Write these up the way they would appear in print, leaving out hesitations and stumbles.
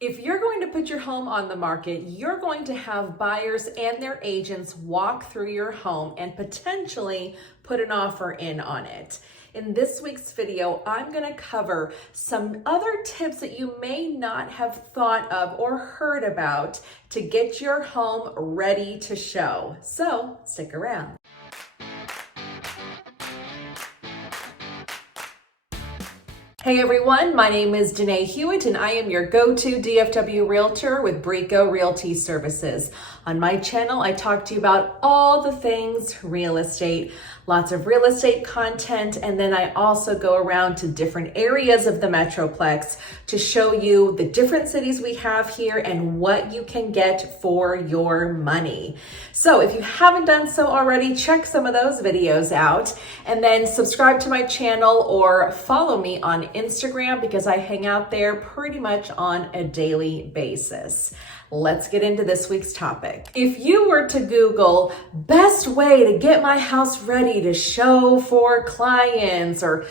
If you're going to put your home on the market, you're going to have buyers and their agents walk through your home and potentially put an offer in on it. In this week's video, I'm going to cover some other tips that you may not have thought of or heard about to get your home ready to show. So stick around. Hey everyone, my name is Danae Hewitt and I am your go-to DFW Realtor with Brico Realty Services. On my channel, I talk to you about all the things real estate, lots of real estate content, and then I also go around to different areas of the Metroplex to show you the different cities we have here and what you can get for your money. So if you haven't done so already, check some of those videos out and then subscribe to my channel or follow me on Instagram because I hang out there pretty much on a daily basis. Let's get into this week's topic. If you were to Google best way to get my house ready to show for clients or,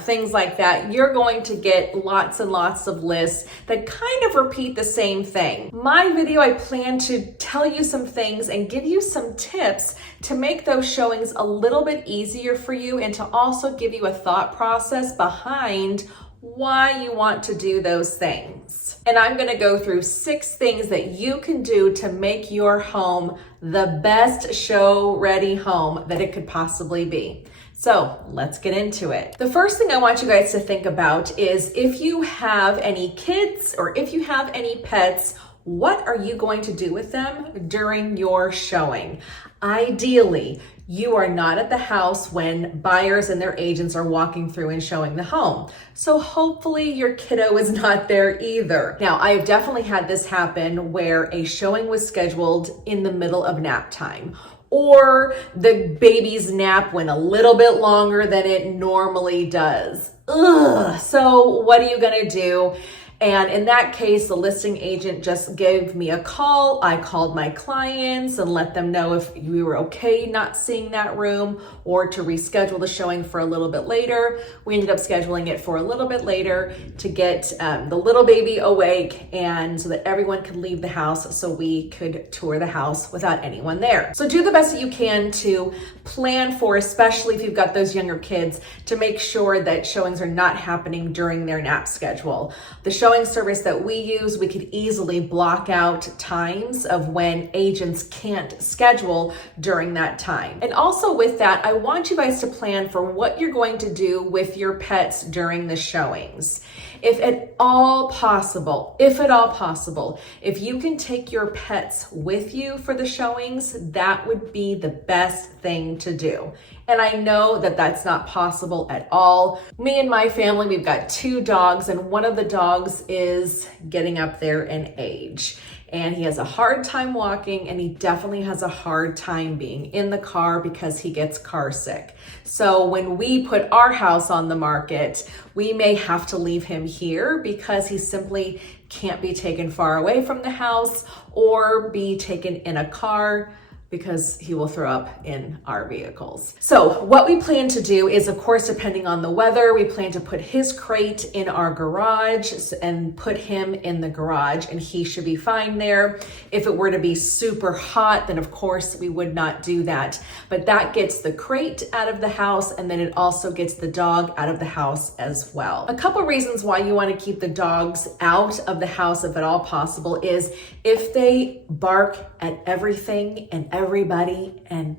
things like that, you're going to get lots and lots of lists that kind of repeat the same thing. My video, I plan to tell you some things and give you some tips to make those showings a little bit easier for you and to also give you a thought process behind why you want to do those things. And I'm going to go through 6 things that you can do to make your home the best show ready home that it could possibly be. So let's get into it. The first thing I want you guys to think about is if you have any kids or if you have any pets, what are you going to do with them during your showing? Ideally, you are not at the house when buyers and their agents are walking through and showing the home. So hopefully your kiddo is not there either. Now, I've definitely had this happen where a showing was scheduled in the middle of nap time, or the baby's nap went a little bit longer than it normally does. Ugh. So what are you gonna do? And in that case, the listing agent just gave me a call. I called my clients and let them know if we were okay not seeing that room or to reschedule the showing for a little bit later. We ended up scheduling it for a little bit later to get the little baby awake and so that everyone could leave the house so we could tour the house without anyone there. So do the best that you can to plan for, especially if you've got those younger kids, to make sure that showings are not happening during their nap schedule. The showing service that we use, we could easily block out times of when agents can't schedule during that time. And also with that, I want you guys to plan for what you're going to do with your pets during the showings. If at all possible, if you can take your pets with you for the showings, that would be the best thing to do. And I know that that's not possible at all. Me and my family, we've got 2 dogs, and one of the dogs is getting up there in age. And he has a hard time walking, and he definitely has a hard time being in the car because he gets car sick. So when we put our house on the market, we may have to leave him here because he simply can't be taken far away from the house or be taken in a car because he will throw up in our vehicles. So what we plan to do is, of course, depending on the weather, we plan to put his crate in our garage and put him in the garage, and he should be fine there. If it were to be super hot, then of course we would not do that. But that gets the crate out of the house, and then it also gets the dog out of the house as well. A couple reasons why you want to keep the dogs out of the house, if at all possible, is if they bark at everything and everybody and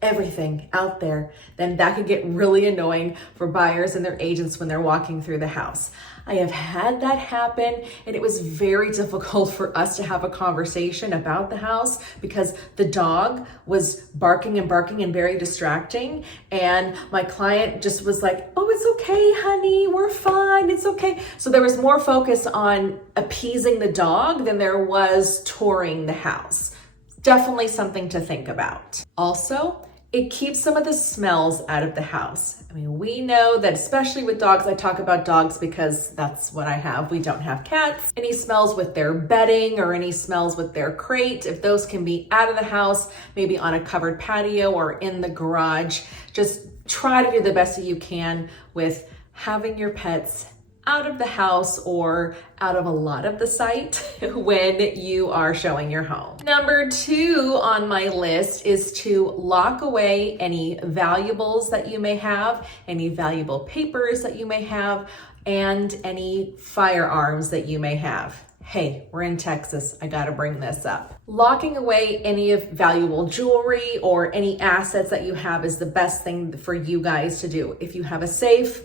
everything out there, then that could get really annoying for buyers and their agents when they're walking through the house. I have had that happen, and it was very difficult for us to have a conversation about the house because the dog was barking and very distracting, and my client just was like, "Oh, it's okay, honey, we're fine, it's okay." So there was more focus on appeasing the dog than there was touring the house. Definitely something to think about. Also, it keeps some of the smells out of the house. I mean, we know that especially with dogs, I talk about dogs because that's what I have. We don't have cats. Any smells with their bedding or any smells with their crate, if those can be out of the house, maybe on a covered patio or in the garage, just try to do the best that you can with having your pets out of the house or out of a lot of the site when you are showing your home. Number 2 on my list is to lock away any valuables that you may have, any valuable papers that you may have, and any firearms that you may have. Hey, we're in Texas, I gotta bring this up. Locking away any of valuable jewelry or any assets that you have is the best thing for you guys to do. If you have a safe,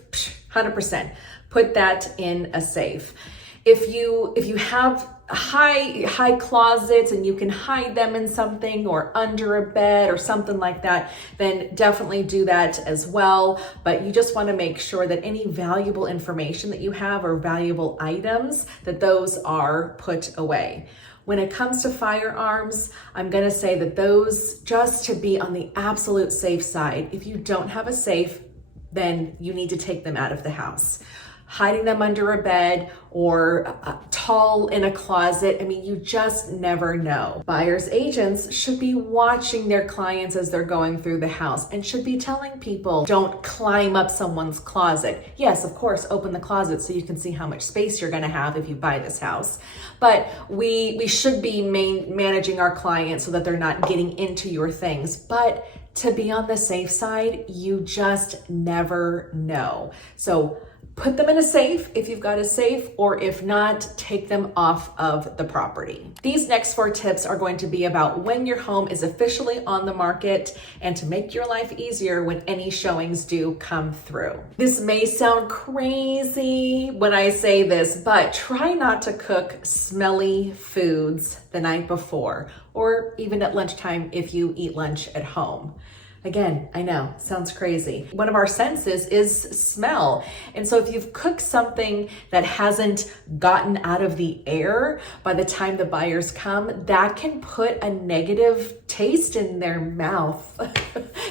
100%, put that in a safe. If you have high closets and you can hide them in something or under a bed or something like that, then definitely do that as well. But you just want to make sure that any valuable information that you have or valuable items, that those are put away. When it comes to firearms, I'm gonna say that those, just to be on the absolute safe side, if you don't have a safe, then you need to take them out of the house. Hiding them under a bed or tall in a closet. I mean, you just never know. Buyer's agents should be watching their clients as they're going through the house and should be telling people, don't climb up someone's closet. Yes, of course, open the closet so you can see how much space you're gonna have if you buy this house. But we should be managing our clients so that they're not getting into your things. But to be on the safe side, you just never know. So put them in a safe if you've got a safe, or if not, take them off of the property. These next 4 tips are going to be about when your home is officially on the market and to make your life easier when any showings do come through. This may sound crazy when I say this, but try not to cook smelly foods the night before, or even at lunchtime if you eat lunch at home. Again, I know, sounds crazy. One of our senses is smell. And so if you've cooked something that hasn't gotten out of the air by the time the buyers come, that can put a negative taste in their mouth,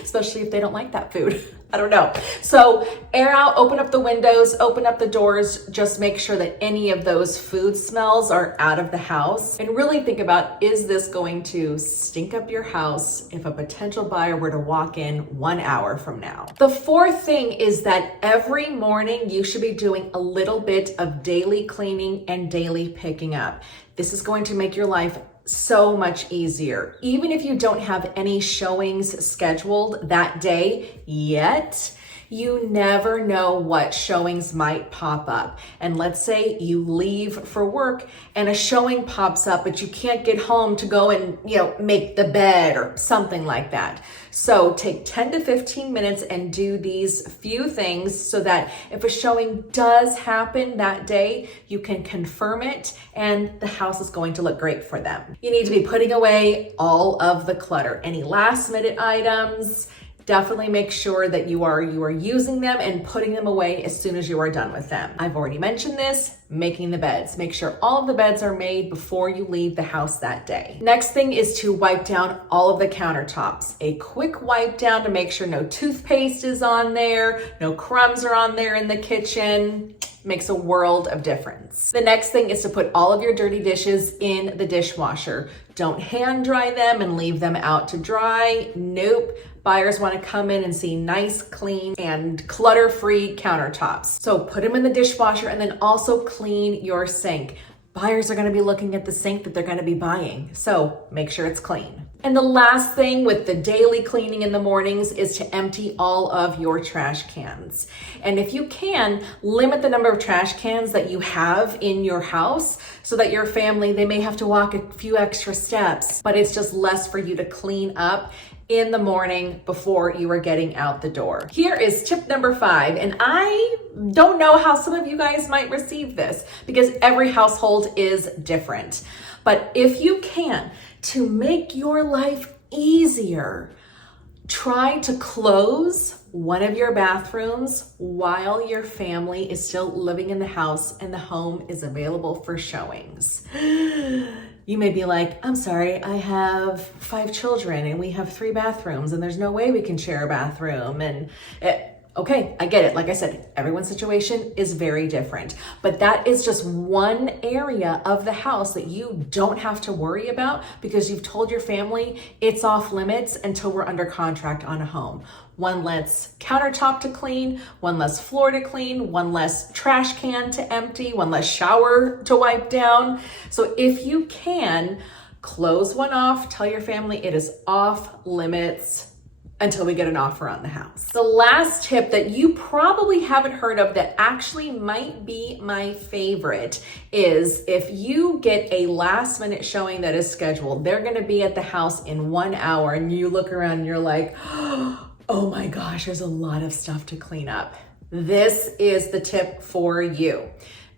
especially if they don't like that food. I don't know. So air out, open up the windows, open up the doors, just make sure that any of those food smells are out of the house. And really think about, is this going to stink up your house if a potential buyer were to walk in 1 hour from now? The 4th thing is that every morning you should be doing a little bit of daily cleaning and daily picking up. This is going to make your life so much easier. Even if you don't have any showings scheduled that day yet, you never know what showings might pop up. And let's say you leave for work and a showing pops up, but you can't get home to go and, make the bed or something like that. So take 10 to 15 minutes and do these few things so that if a showing does happen that day, you can confirm it and the house is going to look great for them. You need to be putting away all of the clutter, any last minute items. Definitely make sure that you are using them and putting them away as soon as you are done with them. I've already mentioned this, making the beds. Make sure all of the beds are made before you leave the house that day. Next thing is to wipe down all of the countertops. A quick wipe down to make sure no toothpaste is on there, no crumbs are on there in the kitchen. Makes a world of difference. The next thing is to put all of your dirty dishes in the dishwasher. Don't hand dry them and leave them out to dry. Nope. Buyers want to come in and see nice, clean, and clutter-free countertops. So put them in the dishwasher and then also clean your sink. Buyers are going to be looking at the sink that they're going to be buying. So make sure it's clean. And the last thing with the daily cleaning in the mornings is to empty all of your trash cans. And if you can, limit the number of trash cans that you have in your house so that your family, they may have to walk a few extra steps, but it's just less for you to clean up in the morning before you are getting out the door. Here is tip number 5, and I don't know how some of you guys might receive this because every household is different. But if you can, to make your life easier, try to close one of your bathrooms while your family is still living in the house and the home is available for showings. You may be like, I'm sorry, I have 5 children and we have 3 bathrooms and there's no way we can share a bathroom. And Okay, I get it. Like I said, everyone's situation is very different, but that is just one area of the house that you don't have to worry about because you've told your family it's off limits until we're under contract on a home. One less countertop to clean, one less floor to clean, one less trash can to empty, one less shower to wipe down. So if you can, close one off, tell your family it is off limits until we get an offer on the house. The last tip that you probably haven't heard of that actually might be my favorite is if you get a last minute showing that is scheduled, they're gonna be at the house in 1 hour and you look around and you're like, oh my gosh, there's a lot of stuff to clean up. This is the tip for you.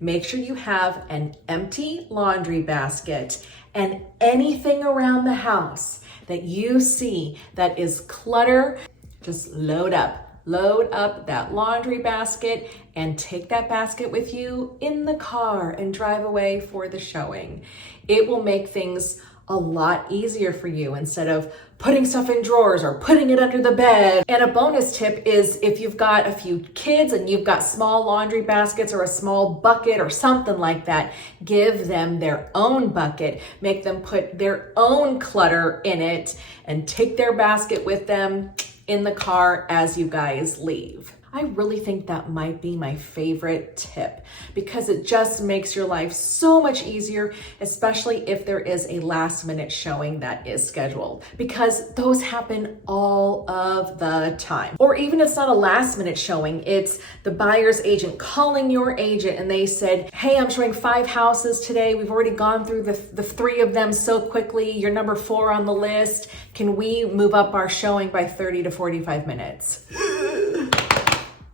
Make sure you have an empty laundry basket and anything around the house that you see that is clutter, just load up that laundry basket and take that basket with you in the car and drive away for the showing. It will make things a lot easier for you instead of putting stuff in drawers or putting it under the bed. And a bonus tip is if you've got a few kids and you've got small laundry baskets or a small bucket or something like that, give them their own bucket, make them put their own clutter in it and take their basket with them in the car as you guys leave. I really think that might be my favorite tip because it just makes your life so much easier, especially if there is a last minute showing that is scheduled, because those happen all of the time. Or even if it's not a last minute showing, it's the buyer's agent calling your agent and they said, hey, I'm showing 5 houses today. We've already gone through the 3 of them so quickly. You're number 4 on the list. Can we move up our showing by 30 to 45 minutes?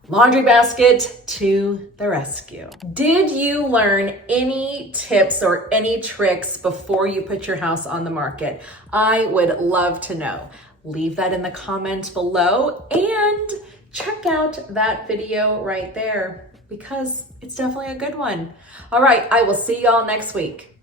Laundry basket to the rescue. Did you learn any tips or any tricks before you put your house on the market? I would love to know. Leave that in the comments below and check out that video right there because it's definitely a good one. All right, I will see y'all next week.